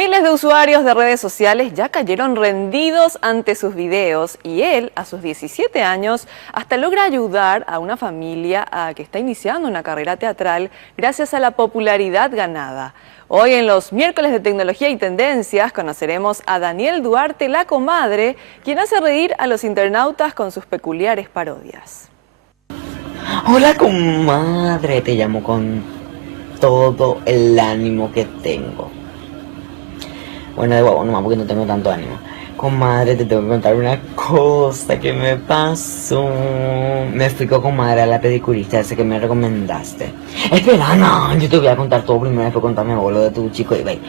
Miles de usuarios de redes sociales ya cayeron rendidos ante sus videos y él, a sus 17 años, hasta logra ayudar a una familia que está iniciando una carrera teatral gracias a la popularidad ganada. Hoy en los miércoles de tecnología y tendencias conoceremos a Daniel Duarte, la comadre, quien hace reír a los internautas con sus peculiares parodias. Hola comadre, te llamo con todo el ánimo que tengo. Bueno, de huevo nomás porque no tengo tanto ánimo. Comadre, te tengo que contar una cosa que me pasó. Me fui con comadre a la pedicurista ese que me recomendaste. Espera, no, yo te voy a contar todo primero, después contame vos lo de tu chico y ve.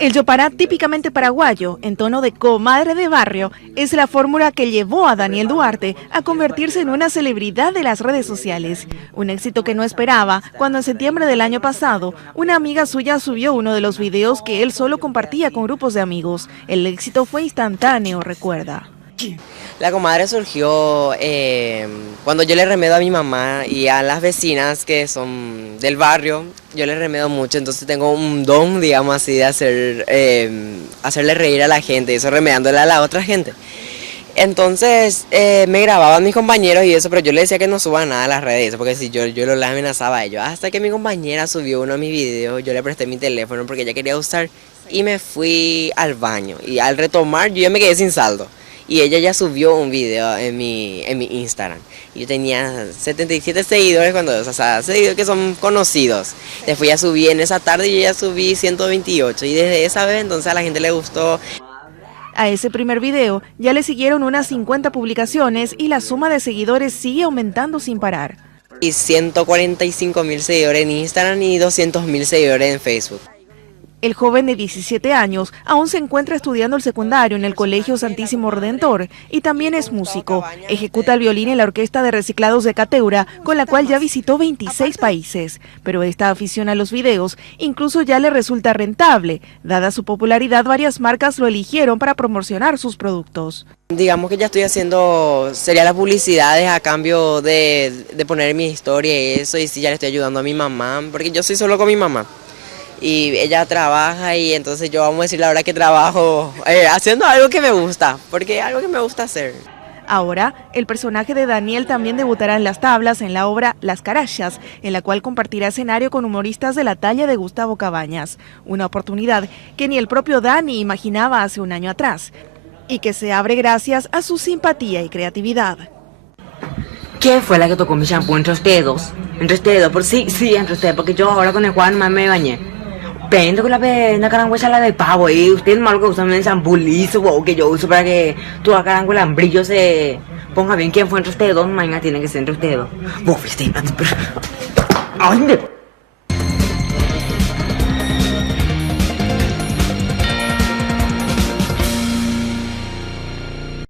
El yopará típicamente paraguayo, en tono de comadre de barrio, es la fórmula que llevó a Daniel Duarte a convertirse en una celebridad de las redes sociales. Un éxito que no esperaba cuando en septiembre del año pasado, una amiga suya subió uno de los videos que él solo compartía con grupos de amigos. El éxito fue instantáneo, recuerda. La comadre surgió cuando yo le remedo a mi mamá y a las vecinas que son del barrio, yo les remedo mucho, entonces tengo un don, digamos así, de hacerle reír a la gente, eso remedándole a la otra gente. Entonces me grababan mis compañeros y eso, pero yo le decía que no suban nada a las redes, porque si yo los amenazaba a ellos. Hasta que mi compañera subió uno de mis videos, yo le presté mi teléfono porque ella quería usar y me fui al baño. Y al retomar yo ya me quedé sin saldo. Y ella ya subió un video en mi Instagram. Y yo tenía 77 seguidores cuando, o sea, seguidores que son conocidos. Después ya subí en esa tarde y yo ya subí 128. Y desde esa vez entonces a la gente le gustó. A ese primer video ya le siguieron unas 50 publicaciones y la suma de seguidores sigue aumentando sin parar. Y 145.000 seguidores en Instagram y 200.000 seguidores en Facebook. El joven de 17 años aún se encuentra estudiando el secundario en el Colegio Santísimo Redentor y también es músico. Ejecuta el violín en la Orquesta de Reciclados de Cateura, con la cual ya visitó 26 países. Pero esta afición a los videos incluso ya le resulta rentable. Dada su popularidad, varias marcas lo eligieron para promocionar sus productos. Digamos que ya estoy haciendo, sería las publicidades a cambio de poner mi historia y eso, y sí ya le estoy ayudando a mi mamá, porque yo soy solo con mi mamá. Y ella trabaja y entonces yo, vamos a decir la verdad que trabajo haciendo algo que me gusta, porque es algo que me gusta hacer. Ahora, el personaje de Daniel también debutará en las tablas en la obra Las Carachas, en la cual compartirá escenario con humoristas de la talla de Gustavo Cabañas. Una oportunidad que ni el propio Dani imaginaba hace un año atrás, y que se abre gracias a su simpatía y creatividad. ¿Quién fue la que tocó mi shampoo entre ustedes dos? Entre ustedes dos, por sí, entre ustedes, porque yo ahora con el Juan más me bañé. Pendo con la carangüecha la del pavo y usted malo que usa un shampoo liso wow, que yo uso para que toda carangüela en brillo se ponga bien. ¿Quién fue entre ustedes dos? Mañana tiene que ser entre ustedes dos. Vos, ay,